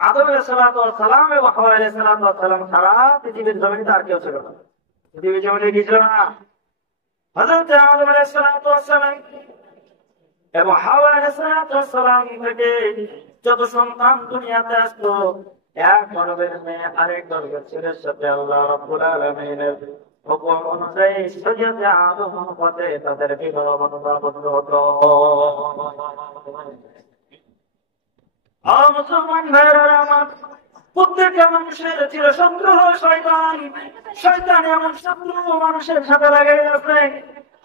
আদম আলাইহিস সালাম এবং হাওয়া আলাইহিস সালাম সারা পৃথিবীর জমিনে আর কেউ ছিল না। পৃথিবীর জমিনে কি ছিল না? হযরত আদম আলাইহিস সালাম এবং হাওয়া আলাইহিস সালাম থেকে যত সন্তান দুনিয়াতে আসলো, এক গর্ভের মেয়ে আরেক গর্ভের ছেলের সাথে আল্লাহ রাব্বুল আলামিনের হুকুম অনুযায়ী শরীয়তে আদম অনুপাতে তাদের বিবাহ বন্ধ হতো। মুসলমান ভাইরা আমার, প্রত্যেকটা মানুষের ছিল শত্রু শয়তান। শয়তান এমন শত্রু মানুষের সাথে লাগাই আছে,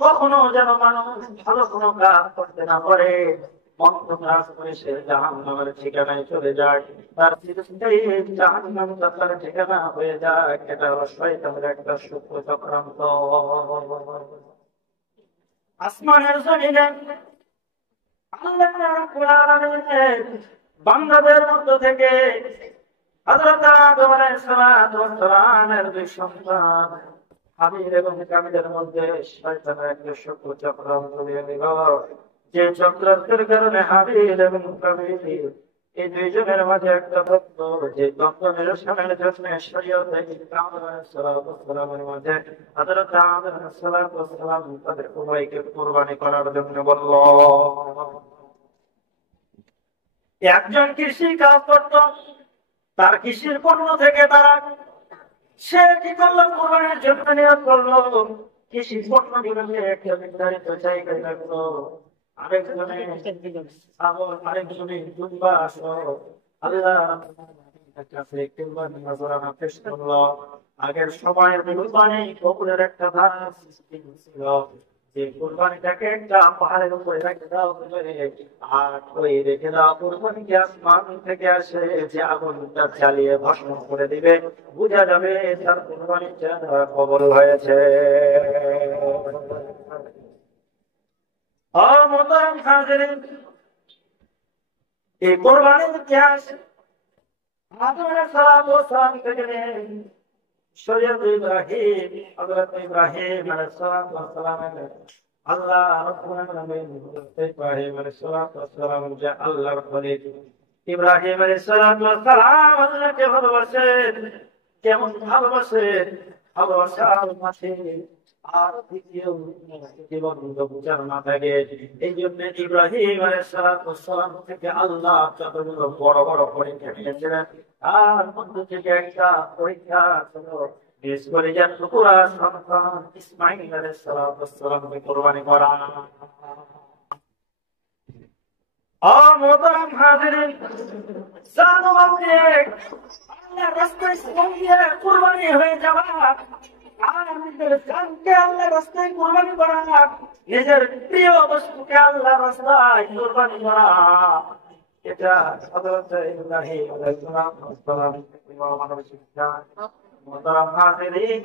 কখনো যেন মানুষ ভালো কোনো কাজ করতে না পারে, মন্দ কাজ করে সে জাহান্নামের ঠিকানায় চলে যায়, তার চিরস্থায়ী জাহান্নাম তার ঠিকানা হয়ে যায়। এটা হলো শয়তানের একটা সূক্ষ্ম চক্রান্ত। আসমানের জমিনে আল্লাহ রাব্বুল আলামিন বান্দাদের মধ্য থেকে হযরত আদম আলাইহিস সালামের দুই সন্তান হাবিল এবং কাবিলের মধ্যে শয়তানের একটা সূক্ষ্ম চক্রান্ত দিয়ে দিল, যে চক্রান্তের কারণে হাবিল এবং কাবিল এই দুইজনের মাঝে একটা দ্বন্দ্ব, যে দ্বন্দ্ব নিরসনের জন্য শরীয়তে আদম আলাইহিস সালামের মাঝে হযরত আদম আলাইহিস সালাম তাদের উভয়কে কুরবানি করার জন্য বলল। একজন কৃষি কাজ করত, তার কৃষির পণ্য থেকে তারা সে কি করলো, কুরবানির জন্য নিয়োগ করলো। কৃষি পণ্য গুলোকে একটা নির্ধারিত জায়গায় রাখলো, আরেকজনে দুধবা আসলো। আল্লাহ পেশ করলো। আগের সময়ের কুরবানি কবুলের একটা ধারা সৃষ্টি ছিল, যে কুরবানিটাকে একটা পাহাড়ের উপরে রেখে দেওয়া হবে, আর ওই রেখে দেওয়া কুরবানিকে আসমান থেকে আসে যে আগুনটা জ্বালিয়ে ভস্ম করে দিবে, বোঝা যাবে তার কুরবানিটা কবুল হয়েছে। এই কুরবানির ইতিহাস আদম আলাইহিস সালাম থেকে শরীয়ত ইব্রাহিম, হযরত ইব্রাহিম আলাইহিস সালামের আল্লাহ রাব্বুল আলামিন ইব্রাহিম আলাইহিস সালাম যে আল্লাহর খলিল। ইব্রাহিম আলাইহিস সালাম আল্লাহকে ভালোবাসেন। কেমন ভালোবাসেন? ভালোবাসার মাঝে আর দ্বিতীয় জীবন বোঝার না থাকে। এই জন্য ইব্রাহিম আলাইহিস সালাম থেকে আল্লাহ যতগুলো বড় বড় পরীক্ষা নিয়েছিলেন, তার মধ্যে থেকে একটা পরীক্ষা ছিল সন্তান ইসমাঈল আলাইহিস সালামকে কুরবানি করা। মোহতারাম হাজিরিন, জানোয়ার দিয়ে আল্লাহর রাস্তায় দিয়ে কুরবানি হয়ে যাওয়া আর নিজের জানকে আল্লাহর রাস্তায় কুরবানি করা, নিজের প্রিয় বস্তুকে আল্লাহর রাস্তায় কুরবানি করা, এটা হযরত ইব্রাহিম আলাইহিস সালাম মানব শিক্ষা। মোহতারাম হাজিরিন,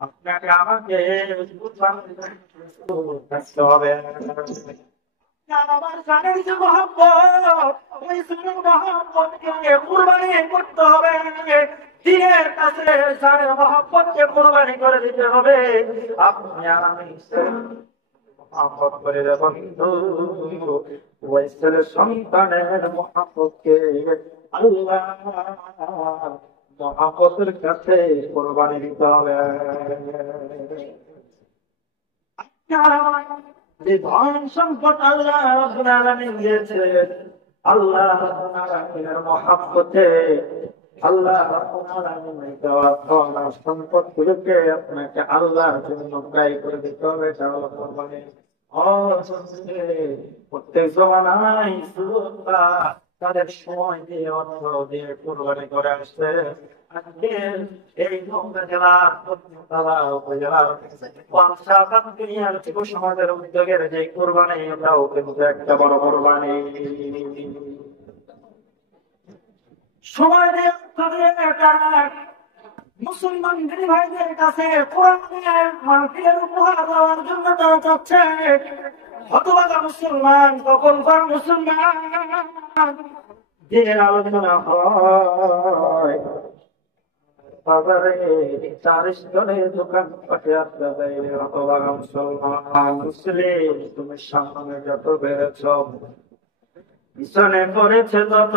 আপনাকে আমাকে বুঝতে হবে। আমার জানের যে মহব্বত, ওই জানের মহব্বতকে কুরবানি করতে হবে। দিনের কাছে জানের মহব্বতকে কুরবানি করে দিতে হবে। আপনি আমি মহব্বত করে বন্ধু, ওই ছেলের সন্তানের মহব্বতকে আল্লাহ মহব্বতের কাছে কুরবানি দিতে হবে। যে ধন সম্পদ আল্লাহ রাব্বুল আলামিন দিয়েছেন, আল্লাহ রাব্বুল আলামিনের মহব্বতে আল্লাহ রাব্বুল আলামিনের দেওয়া ধন আর সম্পদগুলোকে আপনাকে আল্লাহর জন্য ব্যয় করে দিতে হবে। এটা হলো কুরবানি। প্রত্যেক জমানায় তাদের সময় দিয়ে অর্থ দিয়ে কুরবানি করে আসছে। এই জেলার উপজেলার দুনিয়ার যুব সমাজের উদ্যোগের যে কুরবানি, ওটাও কিন্তু একটা বড় কুরবানি। সময় দিয়ে মুসলমান ভাইদের কাছে কোরআনের মাহফিলের উপহার দেওয়ার জন্য তারা চাচ্ছে। হতভাগা মুসলমান, কখনকার মুসলমান দিনের আলোচনা হয় বাজারে 40 জনের দোকান পাশে আসতে দেয়। হতভাগা মুসলমান, মুসলিম তুমি সামনে যত বেড়েছ পিছনে পড়েছে যত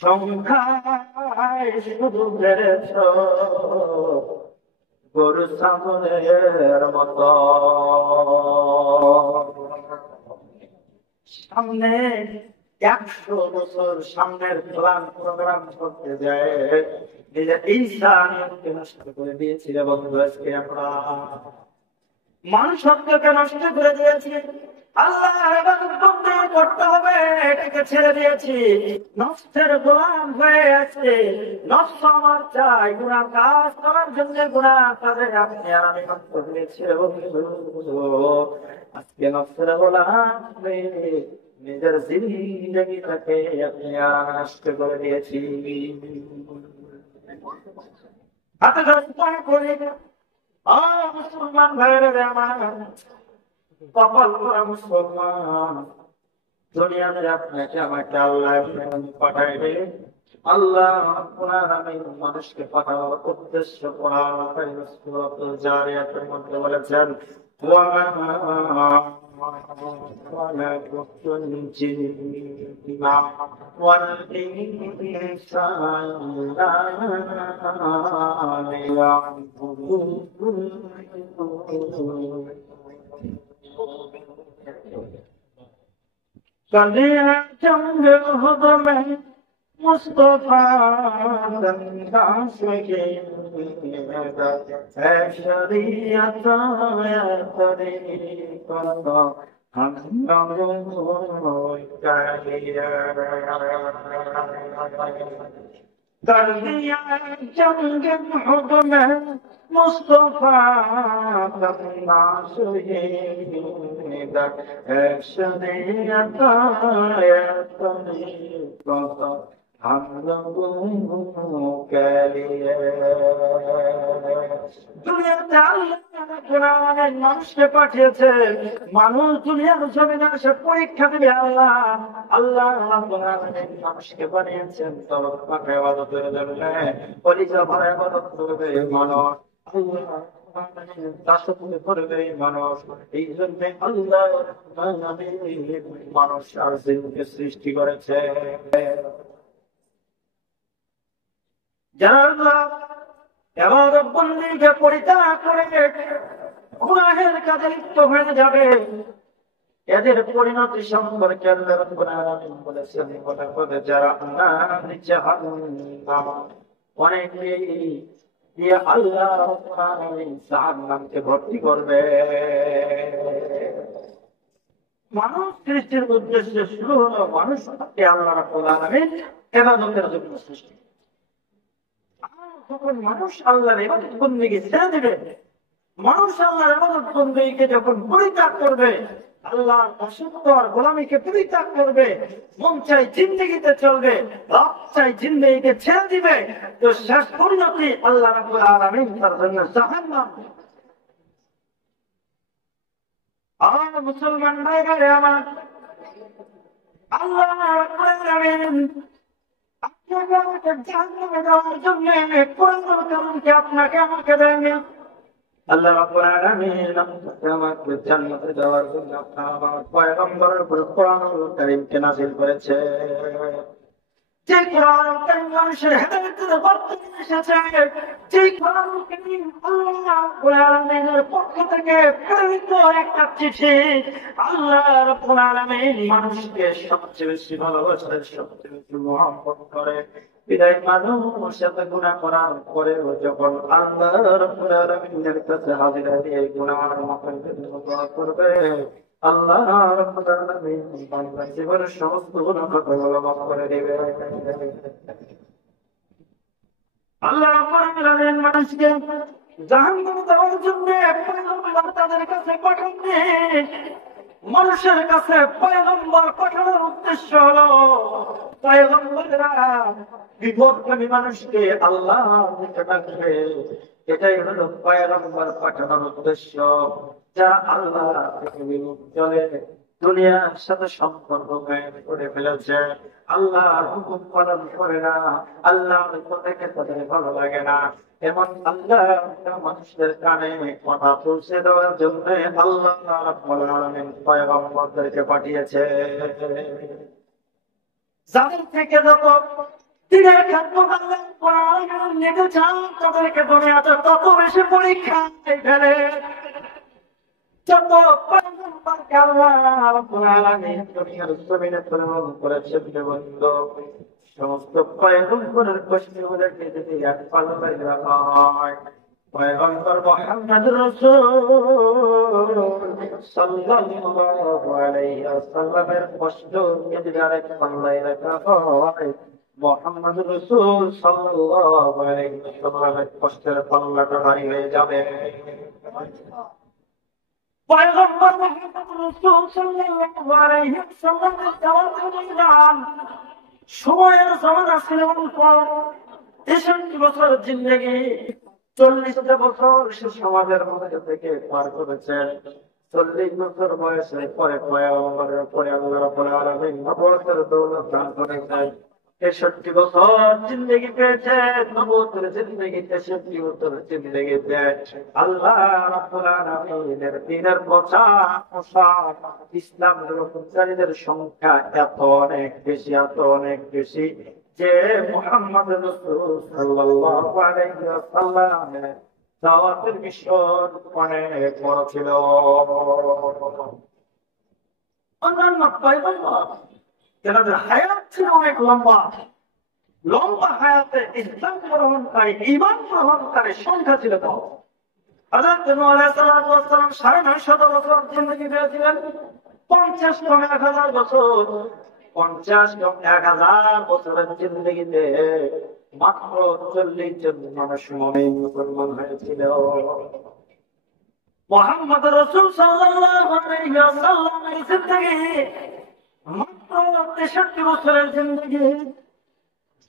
সংখ্যায় শুধু বেড়েছ গরু ছাগলের মতো। সামনে 100 বছর সামনের প্ল্যান প্রোগ্রাম করতে যায় নিজের ইনসানিয়তকে নষ্ট করে দিয়েছি রে বন্ধু। আজকে আমরা মানুষত্বকে নষ্ট করে দিয়েছি, আল্লাহর ইবাদত বন্দেগি করতে হবে এটাকে ছেড়ে দিয়েছি, নফসের গোলাম হয়ে আছে। নফস আমার চাই গুনাহ কাজ করার জন্য, গুনাহ কাজে আপনি আর আমি নষ্ট করেছি রে বন্ধু। আজকে নফসের গোলাম হয়ে নিজের জিন্দেগিটাকে আপনি আর নষ্ট করে দিয়েছি। হাতে ধরে করে মুসলমান ভাইরা আমার, কপাল করা মুসলমান, দুনিয়াতে আপনাকে আমাকে আল্লাহ পাঠাইবে। আল্লাহ আমি মানুষকে পাঠানোর উদ্দেশ্য কোরআন জারিয়াতের মধ্যে বলেছেন, कलिया जंग खुद में मुस्तफा दंदास के है शरीयत तरीका हम कर दिया जंग खुद में मुस्तफा दंदास के शरीयत तरीका हम लोगों के लिए। দুনিয়াতে আল্লাহ কোরআনের মানুষকে পাঠিয়েছে, মানুষ দুনিয়ার জমিনে এসে পরীক্ষা দিবে। আল্লাহ মানুষকে বানিয়েছেন তরফ পাকে ইবাদতের জন্য, পরিচা ভরে ইবাদত করবে মানুষ, দাসত্ব করবে মানুষ। এই জন্য আল্লাহ মানুষ আর জিনকে সৃষ্টি করেছে। যারা ইবাদত বন্দেগিকে পরিত্যাগ করে গুনাহের কাজে লিপ্ত হয়ে যাবে, এদের পরিণতি সম্পর্কে আল্লাহ রাব্বুল আলামিন বলেছেন, যারা জাহান্নাম অনেকে দিয়ে আল্লাহ রাব্বুল আলামিন জাহান্নামকে ভর্তি করবে। মানুষ সৃষ্টির উদ্দেশ্য শুরু হলো মানুষকে আল্লাহ রাব্বুল আলামিন ইবাদতের জন্য সৃষ্টি। যখন মানুষ আল্লাহর ইবাদত বন্দেগি ছেড়ে দিবে, মানুষ আল্লাহর ইবাদত বন্দেগিকে যখন পরিত্যাগ করবে, আল্লাহর দাসত্ব আর গোলামীকে পরিত্যাগ করবে, মন চাই জিন্দেগিতে চলবে, রব চাই জিন্দেগিকে ছেড়ে দিবে, তো শেষ পরিণতি আল্লাহ রাব্বুল আলামিন তার জন্য জাহান্নাম। আর মুসলমান ভাইরা আমার, আল্লাহ রাব্বুল আলামিন জাহান্নামে দেওয়ার জন্য কোরআনুল কারীমকে আপনাকে আমাকে দেননি। আল্লাহ রাব্বুল আলামিন আমাকে জান্নাতে দেওয়ার জন্য আপনার আমার পয়গম্বরের উপর কোরআনুল কারীমকে নাযিল করেছে। যে কোরআনুল কারীম মানুষের হেদায়েতের বার্তা নিয়ে এসেছে, যে কোরআনুল কারীম আল্লাহ রাব্বুল আলামিনের পক্ষ থেকে প্রেরিত একটা চিঠি। আল্লাহ রাব্বুল আলামিন মানুষকে সবচেয়ে বেশি ভালোবাসে, সবচেয়ে বেশি মহব্বত করে। বিদায় মানুষ এত গুনাহ করার পরেও যখন আল্লাহ রাব্বুল আলামিনের কাছে হাজির হয়ে গুনাহের মাফ করবে, আল্লাহ রাব্বুল আলামিন বান্দার জীবনের সমস্ত গুনাহগুলো মাফ করে দিবে। আল্লাহ রাব্বুল আলামিন মানুষকে জাহান্নামে দেওয়ার জন্য পয়গম্বর তাদের কাছে পাঠাননি। মানুষের কাছে পয়গম্বর পাঠানোর উদ্দেশ্য হলো পয়গম্বররা বিপদগামী মানুষকে আল্লাহ ডাকবে, এটাই হলো পয়গম্বর পাঠানোর উদ্দেশ্য। যারা আল্লাহ থেকে বিমুখ চলে, দুনিয়ার সাথে সম্পর্ক কায়েম করে ফেলেছে, আল্লাহর হুকুম পালন করে না, আল্লাহর কথাকে তাদের ভালো লাগে না, এমন আল্লাহ মানুষদের কানে কথা পৌঁছে দেওয়ার জন্য আল্লাহ রাব্বুল আলামিন পয়গম্বরদেরকে পাঠিয়েছে। যাদের থেকে যত দিনের খাদ্য আল্লাহ নিতে চান তাদেরকে দুনিয়াতে তত বেশি পরীক্ষা ফেলে। যত পয়গম্বরকে আল্লাহ রাব্বুল আলামিন দুনিয়ার জমিনে প্রেরণ করেছেন বন্ধু, সমস্ত পয়গম্বরের কষ্টগুলোকে যদি এক পাল্লায় রাখা হয়, পয়গম্বর মুহাম্মদ রাসূল সাল্লাল্লাহু আলাইহি ওয়াসাল্লামের কষ্টকে যদি আরেক পাল্লায় রাখা হয়, মুহাম্মদ রাসূল সাল্লাল্লাহু আলাইহি ওয়াসাল্লামের কষ্টের পাল্লাটা ভারী হয়ে যাবে। পয়গম্বর মুহাম্মদ রাসূল সাল্লাল্লাহু আলাইহি ওয়াসাল্লামের দাওয়াত সময়ের জামানা ছিল 63 বছর জিন্দেগি, 40টা বছর সে সমাজের মধ্যে থেকে পার করেছেন। 40 বছর বয়সে পরে পয়গম্বরের পরে আল্লাহ রাব্বুল আলামিন নবুয়তের দৌলত দান করেছেন। 63 বছর জিন্দেগি পেয়েছে, নবুয়তের জিন্দেগি 63 বছর জিন্দেগিতে আল্লাহ রাব্বুল আলামিনের দ্বীনের প্রচার ইসলাম গ্রহণকারীদের সংখ্যা এত অনেক বেশি যে মুহাম্মদ রাসূল সাল্লাল্লাহু আলাইহি ওয়াসাল্লামের দাওয়াতের মিশন অনেক বড় ছিল। অন্যান্য পয়গম্বর যাদের হায়াত ছিল অনেক লম্বা হায়াতে ইসলাম গ্রহণকারী, ঈমান গ্রহণকারী সংখ্যা ছিল কম। হযরত নূহ আলাইহিস সালাম 950 বছর জিন্দেগি পেয়েছিলেন। 50 কম 1000 বছর, 50 কম 1000 বছরের জিন্দেগিতে মাত্র 40 জন মানুষ মুসলমান হয়েছিল। মুহাম্মদ রাসূল সাল্লাল্লাহু আলাইহি ওয়াসাল্লামের জিন্দেগি মাত্র 63 বছরের জিন্দেগি।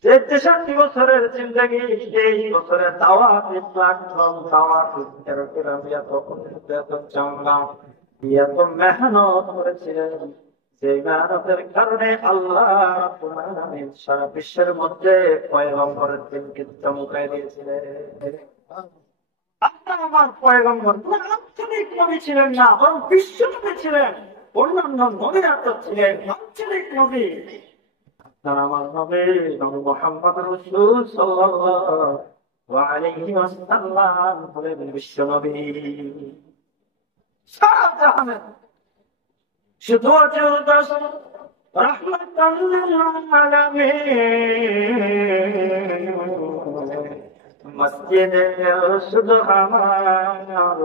63 বছরের জিন্দেগি, এই বছরে দাওয়াত ইসলাম দাওয়াত এত চাঙ্গা, এত মেহনত করেছিলেন, যে মেহনতের কারণে আল্লাহ রাব্বুল আলামিন সারা বিশ্বের মধ্যে পয়গম্বরের দিনকে চমকায় দিয়েছিলেন। আপনার আমার পয়গম্বর আঞ্চলিক নবী ছিলেন না, বরং বিশ্ব নবী ছিলেন। অন্যান্য নবীরা তো ছিলেন আঞ্চলিক নবী, আপনার আমার নবী মুহাম্মদ রাসূল সাল্লাল্লাহু আলাইহি ওয়াসাল্লাম হলেন বিশ্ব নবী। সারা জাহানের শুধু রাহমাতাল লিল আলামিন মসজিদে শুধু আমার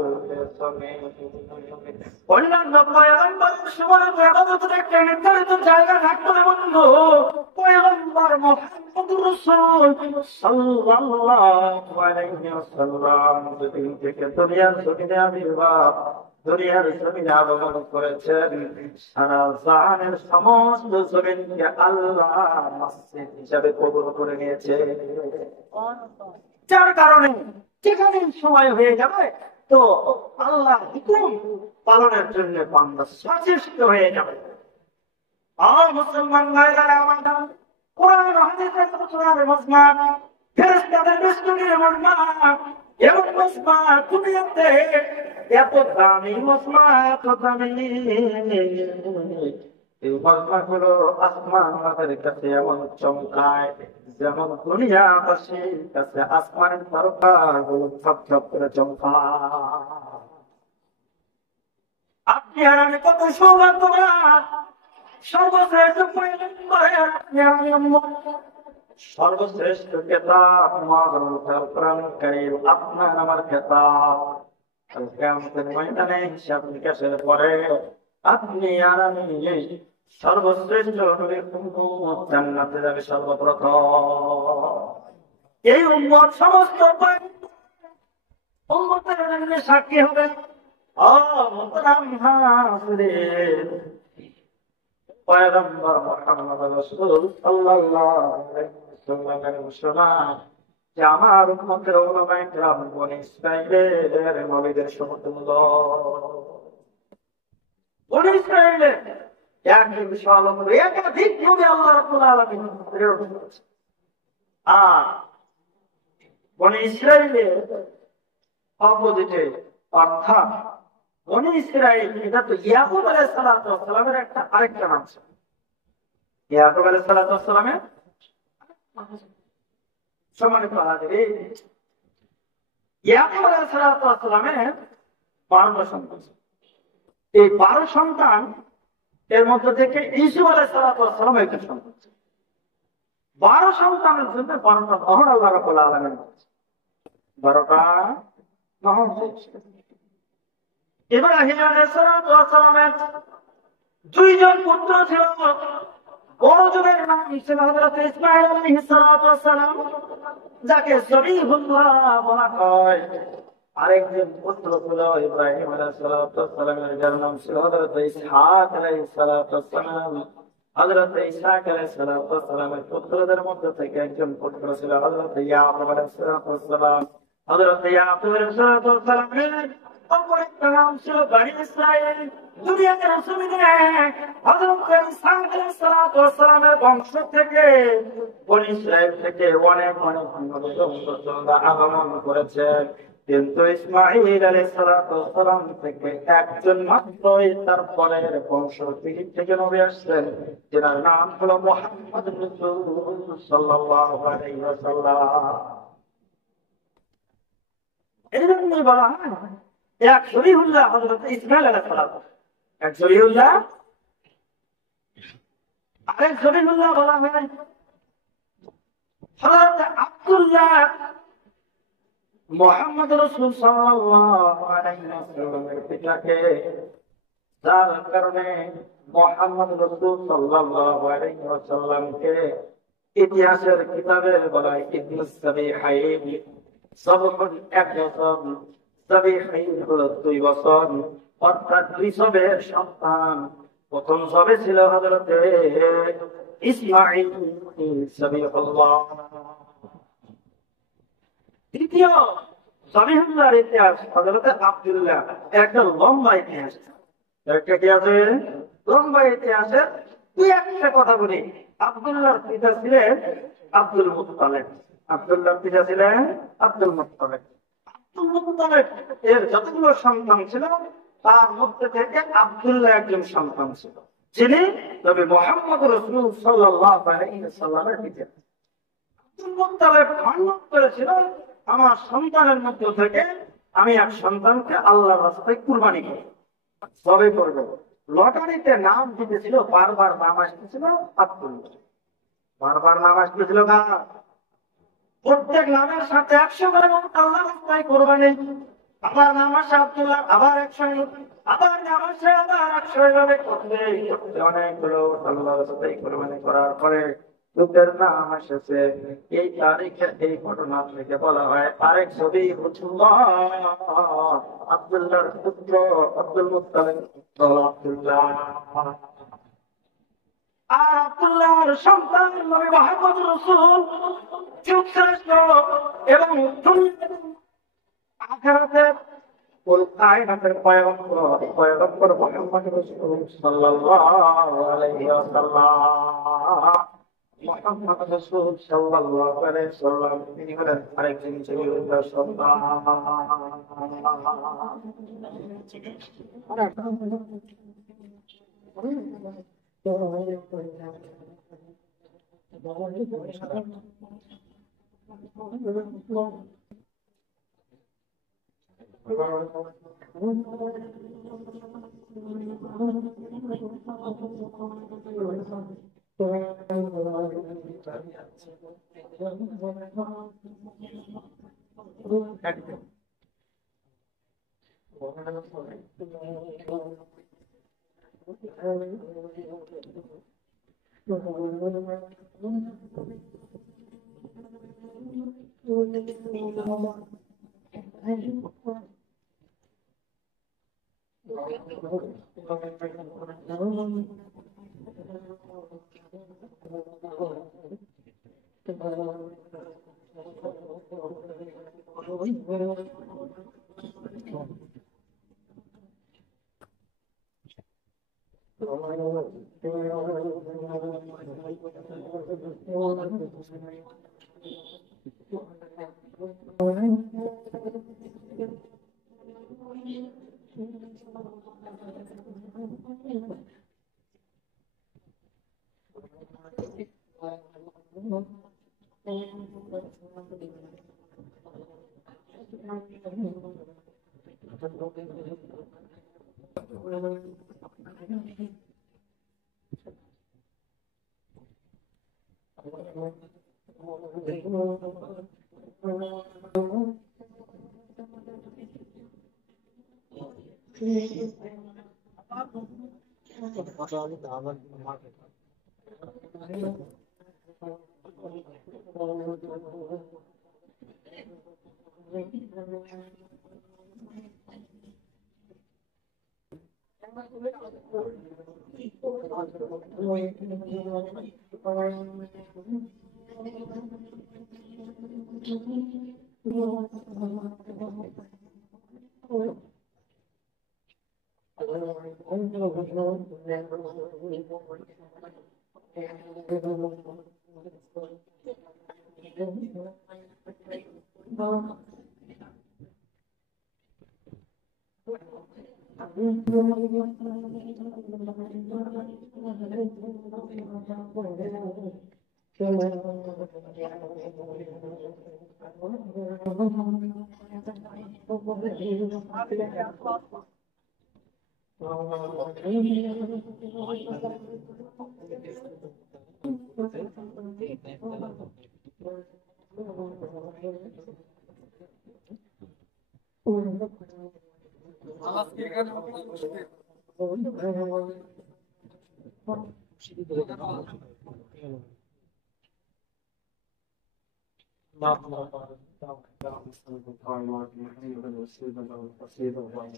অন্যান্য পয়গম্বরের সময় ইবাদতের একটা নির্ধারিত জায়গা থাকতো না বন্ধু। পয়গম্বর মুহাম্মদ রাসূল সাল্লাল্লাহু আলাইহি ওয়াসাল্লাম যেদিন থেকে দুনিয়ার জমিনে আবির্ভাব, দুনিয়ার জমিনে আগমন করেছেন, সারা জাহানের সমস্ত জমিনকে আল্লাহ মসজিদ হিসাবে কবুল করে নিয়েছে। যার কারণে যেখানে সময় হয়ে যাবে তো আল্লাহর হুকুম পালনের জন্য বান্দা সচেষ্ট হয়ে যাবে। আর মুসলমান ভাইরা আমার, কোরআন হাদিসের আলোচনার মজমা, ফেরেশতাদের বেষ্টনীর মজমা, এমন মজমা দুনিয়াতে এত দামি মজমা, এত দামি এই মজমাগুলো আসমান আমাদের কাছে এমন চমকায় যেমন দুনিয়াবাসীর কাছে আসমানের তারকাগুলো ঝকঝক করে চমকায়। আপনি আর আমি কত সৌভাগ্যবান, সর্বশ্রেষ্ঠ পয়গম্বরের সর্বশ্রেষ্ঠ কিতাব মহাগ্রন্থ কোরআন কারীম আপনার আমার কিতাব। কিয়ামতের ময়দানে হিসাব নিকাশের পরে আপনি আর আমি সর্বশ্রেষ্ঠ জান্নাতে যাবে সর্বপ্রথম। এই উম্মত সমস্ত উম্মতের সাক্ষী হবে। পয়গম্বর মুহাম্মদ রাসূল সাল্লাল্লাহু আলাইহি ওয়াসাল্লামের ঘোষণা যে আমার উম্মতের উলামায়ে কিরাম বনী ইসরাঈলের নবীদের সমতুল্য। বনী ইসরাঈলের একজন বিশাল একাধিক নবী আল্লাহ রাব্বুল আলামিন প্রেরণ করেছেন। আর বনী ইসরাঈলের অপোজিটে অর্থাৎ বনী ইসরাঈল এটা তো ইয়াকুব আলাইহিস সালাতু ওয়াস সালামের একটা আরেকটা নাম ছিল। ইয়াকুব আলাইহিস সালাতু ওয়াস সালামের সম্মানিত হাজির, ইয়াকুব আলাইহিস সালাতু ওয়াস সালামের 12টা সন্তান ছিল। এই 12 সন্তান এর মধ্যে থেকে ইসু আলাইহিস সালাতু ওয়াস সালাম একজন সন্তান ছিল। 12 সন্তানের জন্য 12টা নহর আল্লাহ রাব্বুল আলামিন করেছেন। 12টা নহর। ইব্রাহিম আলাইহিস সালাতু ওয়াস সালামের 2 জন পুত্র ছিল। বড় জনের নাম ছিল হযরত ইসমাঈল আলাইহিস সালাতু ওয়াস সালাম, যাকে জবিহুল্লাহ বলা হয়। আরেকজন পুত্র ছিল ইব্রাহিম আলাইহিস সালাতু ওয়াস সালামের, যার নাম ছিল হযরত ইসহাক আলাইহিস সালাতু ওয়াস সালাম। হযরত ইসহাক আলাইহিস সালাতু ওয়াস সালামের পুত্রদের মধ্যে থেকে একজন পুত্র ছিল হযরত ইয়াকুব আলাইহিস সালাতু ওয়াস সালাম। হযরত ইয়াকুব আলাইহিস সালাতু ওয়াস সালামের অপর একটা নাম ছিল বনী ইসরাঈল। দুনিয়াতে রাসূলুল্লাহ হযরত ইসহাক আলাইহিস সালাতু ওয়াস সালামের বংশ থেকে বনী ইসরাঈল থেকে অনেক নবী আগমন করেছেন, কিন্তু ইসমাঈল আলাইহিস সালাতু ওয়াস সালাম থেকে একজন মাত্রই তার পরের বংশ থেকে নবী আসছেন, যার নাম হলো মুহাম্মদ রাসূলুল্লাহ সাল্লাল্লাহু আলাইহি ওয়াসাল্লাম। এজন্য বলা হয় এক জবিহুল্লাহ হযরত ইসমাঈল আলাইহিস সালাম, এক জবিহুল্লাহ, আরেক জবিহুল্লাহ বলা হয় হযরত আব্দুল্লাহ। মুহাম্মদ রাসূল সাল্লাল্লাহু আলাইহি ওয়াসাল্লামের পিতাকে, যার কারণে মুহাম্মদ রাসূল সাল্লাল্লাহু আলাইহি ওয়াসাল্লামকে ইতিহাসের কিতাবে বলা হয় ইবনুস সাবিহাইন। সবখন এক বছর, সাবিহাইন হলো 2 বছর, অর্থাৎ 2 সবের সন্তান। প্রথম সবে ছিল হযরত ইসমাঈল সাবিহুল্লাহ। দ্বিতীয় সবিহুল্লাহর ইতিহাস হযরত আব্দুল্লাহ। একটা লম্বা ইতিহাস, একটা কি আছে লম্বা ইতিহাসের দুই একটা কথা বলি। আব্দুল্লাহর পিতা ছিলেন আব্দুল মুত্তালিব। আব্দুল্লাহর পিতা ছিলেন আব্দুল মুত্তালিব। আব্দুল মুত্তালিব এর যতগুলো সন্তান ছিল তার মধ্যে থেকে আব্দুল্লাহ একজন সন্তান ছিল, যিনি নবী মুহাম্মদ রাসূল সাল্লাল্লাহু আলাইহি ওয়াসাল্লামের পিতা। আব্দুল মুত্তালিব অনুরোধ করেছিল, আমার সন্তানের মধ্য থেকে আমি এক সন্তানকে আল্লাহর রাস্তায় কুরবানি করব, তবে করব। লটারিতে নাম দিতেছিল, বারবার নাম আসতেছিল আব্দুল্লাহ, বারবার নাম আসতেছিল না। প্রত্যেক নামের সাথে 100 করে আল্লাহর রাস্তায় কুরবানি। আবার নাম আসে আব্দুল্লাহ, আবার 100, আবার নাম আসে আবার 100 ভাবে করতে করতে অনেকগুলো আল্লাহর রাস্তায় কুরবানি করার পরে লোকের নাম এসেছে। এই তারিখে এই ঘটনা থেকে বলা হয় আরেক সবিহুল্লাহ আব্দুল্লাহর পুত্র আব্দুল মুত্তালিব আব্দুল্লাহ। আর আব্দুল্লাহর সন্তান নবী মুহাম্মদ রাসূল যুগশ্রেষ্ঠ এবং আখিরাতের কুল কায়নাতের পয়গম্বর মুহাম্মদ রাসূল সাল্লাল্লাহু আলাইহি ওয়াসাল্লাম। মুহাম্মদ রাসূল সাল্লাল্লাহু আলাইহি ওয়াসাল্লাম তিনি হলেন আরেকজন সবিহুল্লাহর সন্তান।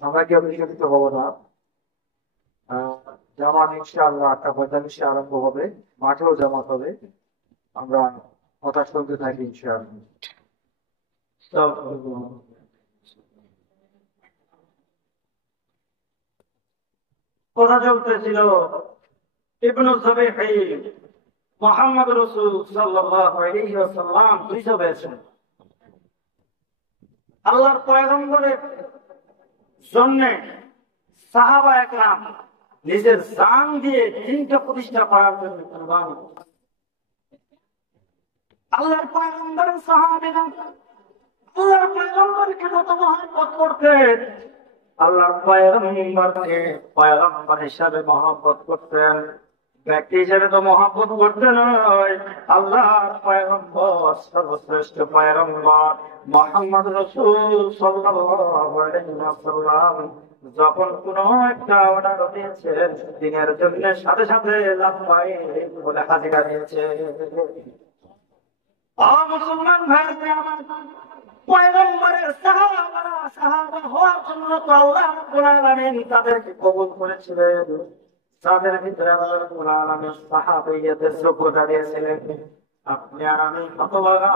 আমরা কেউ বিচলিত হবো না। জামাত ইনশাআল্লাহ 8:45 আরম্ভ হবে, মাঠেও জামাত হবে। আমরা কথা শুনতে থাকি ইনশাআল্লাহ। কথা চলতেছিল ইবনু সাবিহি মুহাম্মদ রাসূল সাল্লাল্লাহু আলাইহি ওয়াসাল্লাম 200 পেয়েছেন। আল্লাহর পয়গম্বরের জন্য সাহাবা একরাম নিজের জান দিয়ে দিনকে প্রতিষ্ঠা করার জন্য কুরবানি। আল্লাহর পয়গম্বরের সাহাবীরা আল্লাহর পয়গম্বরকে কত মহব্বত করতেন, আল্লাহর পয়গম্বরকে পয়গম্বর হিসাবে মহব্বত করতেন, ব্যক্তি হিসেবে তো মহব্বত করতেন। আল্লাহর পয়গম্বর সর্বশ্রেষ্ঠ পয়গম্বর মুহাম্মদ রাসূল সাল্লাল্লাহু আলাইহি ওয়াসাল্লাম যখন কোন একটা অর্ডার দিয়েছেন দিনের জন্য সাথে সাথে লাভবাহিক বলে হাজিরা দিয়েছে। মুসলমান ভাইরা আমার, পয়গম্বরের সাহাবা হওয়ার জন্য তো আল্লাহ রাব্বুল আলামিন তাদেরকে কবুল করেছিলেন। তাদের ভিতরে আল্লাহ রাব্বুল আলামিন সাহাবিয়তের যোগ্যতা দিয়েছিলেন। আপনি আর আমি হতভাগা,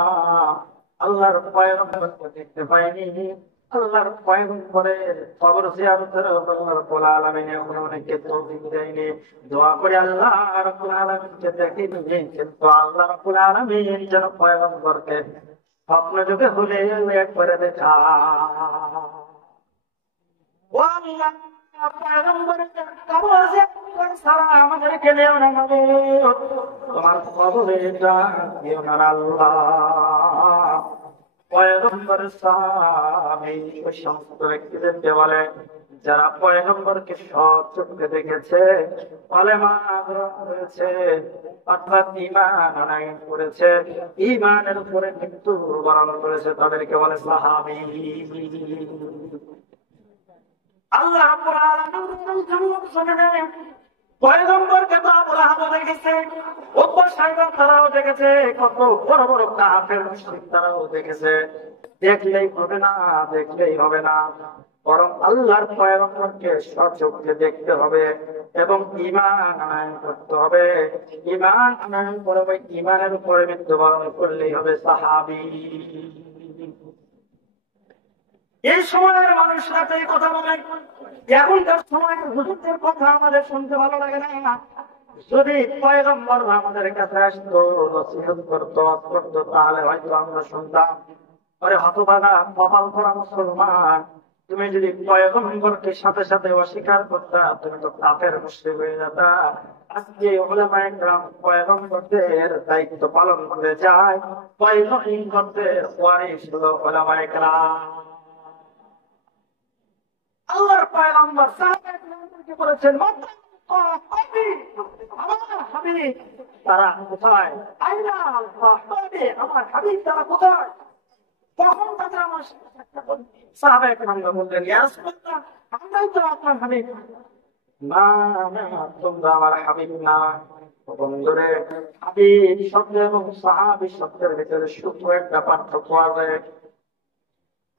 আল্লাহর পয়গম্বরকে দেখতে পাইনি। আল্লাহর পয়গম্বরের কবর জিয়ারতের আল্লাহ রাব্বুল আলামিন এখন অনেককে তৌফিক দেয়নি। দোয়া করে আল্লাহ রাব্বুল আলামিনকে দেখিয়ে দিন, কিন্তু আল্লাহ রাব্বুল আলামিন যেন পয়গম্বরকে স্বপ্ন যুগে হলে একবারে দেখা। ও আল্লাহ, পয়গম্বরের কবর জিয়ারত ছাড়া আমাদেরকে দিও না মাবুদ, তোমার কবরে দিও না আল্লাহ। পয়গম্বরের সাহাবী ওই সমস্ত ব্যক্তিদেরকে বলে যারা পয়গম্বরকে সচক্ষে দেখেছে, কালেমা গ্রহণ করেছে, অর্থাৎ ঈমান আনয়ন করেছে, ঈমানের উপরে মৃত্যুবরণ করেছে, তাদেরকে বলে সাহাবী। আল্লাহ রাব্বুল আলামিন পয়গম্বরকে তো আবু লাহাব দেখেছে, উতবা সাইবা তারাও দেখেছে, কত বড় বড় কাফের মুশরিক তারাও দেখেছে। দেখলেই হবে না, দেখলেই হবে না, বরং আল্লাহর পয়গম্বরকে সচক্ষে দেখতে হবে এবং ঈমান আনয়ন করতে হবে। ঈমান আনয়ন করে ওই ঈমানের উপরে মৃত্যুবরণ করলেই হবে সাহাবী। এই সময়ের মানুষরা তো এই কথা বলে। এখনকার সময়ের হুজুরদের কথা আমাদের শুনতে ভালো লাগে না। যদি পয়গম্বর আমাদের কাছে আসতো, নসিহত করতো, ওয়াজ করতো, তাহলে হয়তো আমরা শুনতাম। আরে হতভাগা কপাল পরা মুসলমান, তুমি যদি পয়গম্বরকে সাথে সাথে অস্বীকার করতা, তুমি তো কাফের মুশরিক হয়ে যেতা। আজকে উলামায়ে কেরাম পয়গম্বরদের দায়িত্ব পালন করে যায়। পয়গম্বরদের ওয়ারিস হলো উলামায়ে কেরাম। আল্লাহর পয়গম্বর সাহাবায়ে কেরামকে বলেছেন, আমার হাবিব তারা কোথায়? আইনা আল্লাহ, আমার হাবিব তারা কোথায়? তখন তারা আমার সাহাবায়ে কেরাম বললেন, ইয়া রাসূলুল্লাহ, আমরাই তো আপনার হাবিব। না না, তোমরা আমার হাবিব না। বন্ধুরে, হাবিব শব্দ এবং সাহাবী শব্দের ভিতরে শুধু একটা পার্থক্য আছে।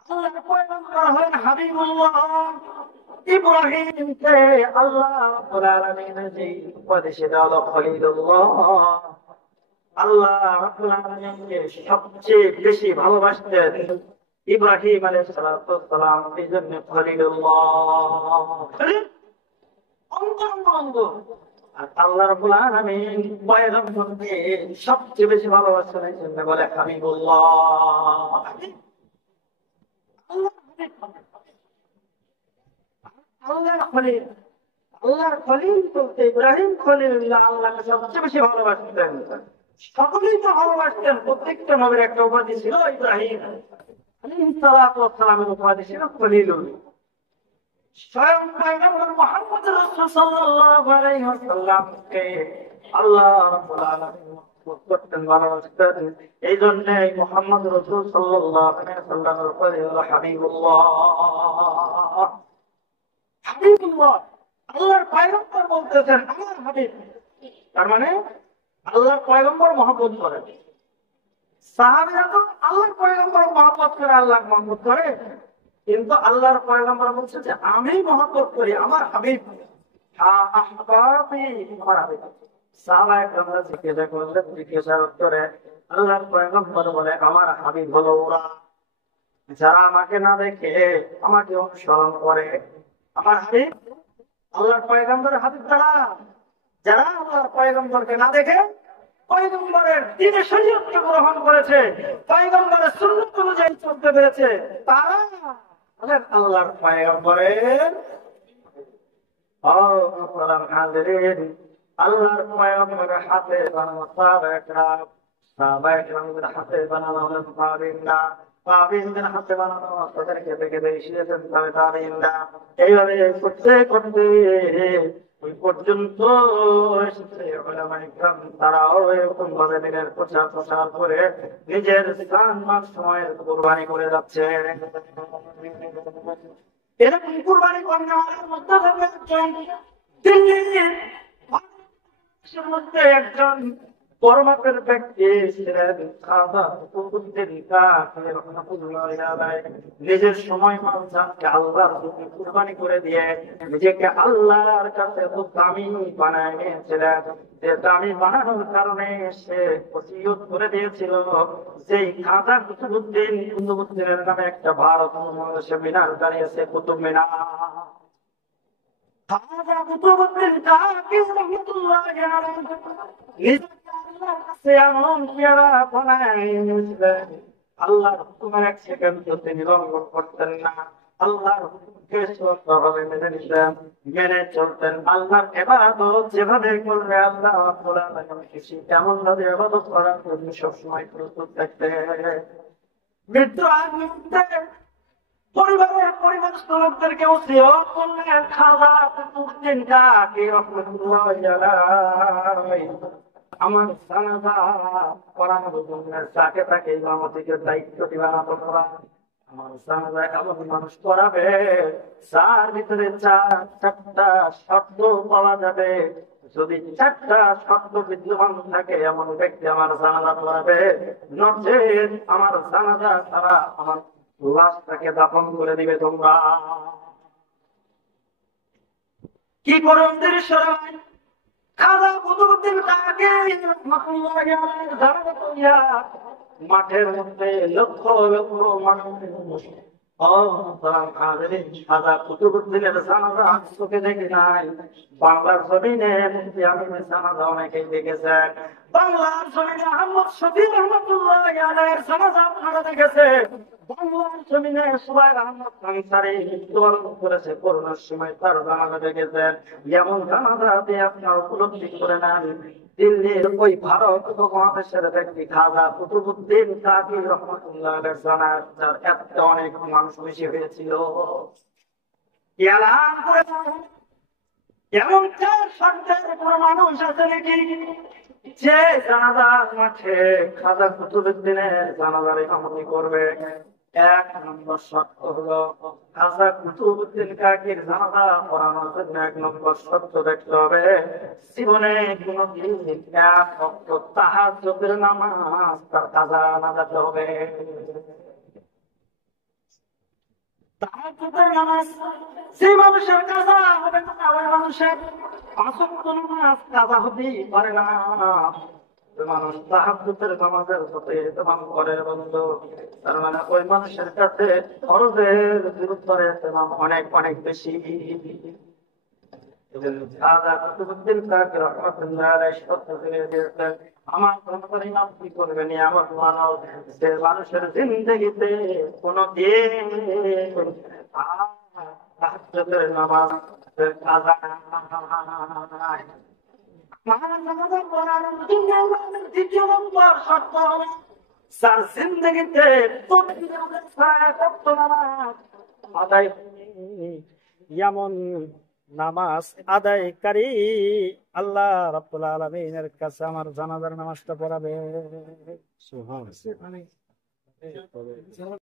আল্লাহর পয়গম্বর হলেন হাবিবুল্লাহ। ইব্রাহিমকে আল্লাহ রাব্বুল আলামিন যে উপাধি সেটা হলো খলিলুল্লাহ। আল্লাহ রাব্বুল আলামিনকে সবচেয়ে বেশি ভালোবাসতেন ইব্রাহিম আলাইহিস সালাম, এই জন্য খলিলুল্লাহ, অন্তরঙ্গ। আর আল্লাহ রাব্বুল আলামিন পয়গম্বরকে সবচেয়ে বেশি ভালোবাসেন, এই জন্য বলে হাবিবুল্লাহ। আল্লাহর খলিল, আল্লাহর খলিল বলতে ইব্রাহিম খলিলুল্লাহ আল্লাহকে সবচেয়ে বেশি ভালোবাসতেন। সকলেই তো ভালোবাসতেন, প্রত্যেকটা নবীর একটা উপাধি ছিল ইব্রাহিম আলাইহিস সালামের উপাধি ছিল খলিলুল্লাহ। স্বয়ং পয়গম্বর মুহাম্মদ রাসূল সাল্লাল্লাহু আলাইহি ওয়াসাল্লামকে আল্লাহ রাব্বুল আলামিন করতেন, ভালোবাসতেন। এই জন্য মুহাম্মদ রাসূল সাল্লাল্লাহু আলাইহি ওয়াসাল্লামের উপরে হলো হাবিবুল্লাহ। হাবিবুল্লাহ, আল্লাহর পয়গম্বর বলতেছেন আমার হাবিব, তার মানে আল্লাহর পয়গম্বর মহব্বত করেন। সাহাবীরা তো আল্লাহর পয়গম্বর মহব্বত করে, আল্লাহ মহব্বত করে, কিন্তু আল্লাহর পয়গম্বর বলছে যে আমি মহব্বত করি আমার হাবিব। আমার হাবিব। সাহাবায়ে কেরাম জিজ্ঞাসা করলেন, জিজ্ঞাসার উত্তরে আল্লাহর পয়গম্বর বলে আমার হাবিব হলো ওরা যারা আমাকে না দেখে আমাকে অনুসরণ করে। আমার হাবিব আল্লাহর পয়গম্বরের হাবিব তারা যারা আল্লাহর পয়গম্বরকে না দেখে পয়গম্বরের দ্বীনে শরীয়তকে গ্রহণ করেছে, পয়গম্বরের সুন্নাত অনুযায়ী চলতে পেরেছে, তারা আল্লাহর পয়গম্বরের। আল্লাহর পয়গম্বরের হাতে বানানো সাহাবায়ে কেরামের হাতে বানানো তাবেঈনরা, তাবেঈনদের হাতে বানানো তাদেরকে দেখে শিখেছেন তাবেঈনরা। এইভাবে করতে করতে ওই পর্যন্ত এসেছে উলামায়ে কেরাম, তারাও এরকম ভাবে দিনের প্রচার করে নিজের জান মাল সময়ের কুরবানি করে যাচ্ছে। এরকম কুরবানি করার মধ্যে একজন দিল্লির মধ্যে একজন পরমাত্মের ব্যক্তি ছিলেন খাজা কুতুবউদ্দিন কাদের রাহমাতুল্লাহ আলাইহি। নিজের সময় মানুষকে আল্লাহর জন্য কুরবানি করে দিয়ে নিজেকে আল্লাহর কাছে খুব দামি বানায় নিয়েছিলেন। যে দামি বানানোর কারণে সে ওসিয়ত করে দিয়েছিল যে খাজা কুতুবউদ্দিনের নামে একটা ভারত মহাদেশে মিনার দাঁড়িয়েছে, কুতুব মিনার। খাজা কুতুবউদ্দিন কাদের রাহমাতুল্লাহ আলাইহি আল্লাহর হুকুমের এক সেকেন্ড তিনি লঙ্ঘন করতেন না। আল্লাহর হুকুমকে সত্যভাবে মেনে নিতেন, মেনে চলতেন। আল্লাহর ইবাদত যেভাবে করবে আল্লাহ তেমন ভাবে ইবাদত করার জন্য সবসময় প্রস্তুত থাকতেন। মৃত্যু আগ মুহূর্তে পরিবারের লোকদেরকে ওসিয়ত করলেন খাজা কুতুবউদ্দিন কাদের রাহমাতুল্লাহ আলাইহি আমার জানাজা পড়ানোর জন্য যাকে তাকে ইমামতির দায়িত্ব দিবেন আপনারা। আমার জানাজা এমন মানুষ পড়াবে যার ভিতরে চারটা শব্দ পাওয়া যাবে। যদি চারটা শব্দ বিদ্যমান থাকে এমন ব্যক্তি আমার জানাজা পড়াবে, নচেৎ আমার জানাজা তারা আমার লাশটাকে দাফন করে দিবে। তোমরা কি করুন দৃশ্যরায় খাজা কুতুবউদ্দিন কাদের রাহমাতুল্লাহ আলাইহি জানাজা পড়িয়া মাঠের মধ্যে লক্ষ লক্ষ মানুষ সাদা কুতুবুদ্দিনের জানাজা চোখে দেখি নাই, বাংলার জমিনে মুফতি আমিনের জানাজা অনেকেই দেখেছেন। বাংলার জমিনে আহমদ শফিক রহমাতুল্লাহ আলাইহির জানাজা আপনারা দেখেছেন। বাংলার জমিনে সুবাইর আহমদ আনসারী মৃত্যুবরণ করেছে, করোনার সময় তার জানাজা দেখেছেন। যেমন জানাজা দিয়ে আপনারা উপলব্ধি করে নেন, দিল্লির ওই ভারত উপমহাদেশের ব্যক্তি খাজা কুতুবুদ্দিন কাকি রহমাতুল্লাহ আলাইহির জানাজার এত অনেক মানুষ বেশি হয়েছিল। এলান করে এমন চার শব্দের কোন মানুষ আছে নাকি যে জানাজার মাঠে খাজা কুতুবুদ্দিনের জানাজার ইমামতি করবে? এক নম্বর শর্ত হলো খাজা কুতুবুদ্দিন কাকির জানাজা পড়ানোর জন্য এক নম্বর শর্ত দেখতে হবে জীবনে কোনদিন এক ওয়াক্ত তাহাজ্জুদের নামাজ তার কাজা না যেতে হবে। তাহাজ্জুদের নামাজ যে মানুষের কাজা হবে না, ওই মানুষের পাঁচ ওয়াক্ত নামাজ কাজা হতেই পারে না। মানুষ তাহাজ্জুদের নামাজের সাথে ইহতিমাম করে বন্ধু, তার মানে ওই মানুষের কাছে ফরজের গুরুত্বের ইহতিমাম অনেক অনেক বেশি। খাজা কুতুবুদ্দিন কাকি রহমাতুল্লাহ আলাইহি সত্য করে দিয়েছেন, আমার জানাজার ইমাম কি করবে নিয়ামত মানব, যে মানুষের জিন্দেগিতে কোনদিন তাহাজ্জুদের নামাজ কাজা নাই। জানাজা পড়ানোর জন্য দ্বিতীয় নম্বর শর্ত হলো যার জিন্দেগিতে আদায় এমন নামাজ আদায়কারী আল্লাহ রাব্বুল আলামিনের কাছে আমার জানাজার নামাজটা পড়াবে। সুবহানাল্লাহ।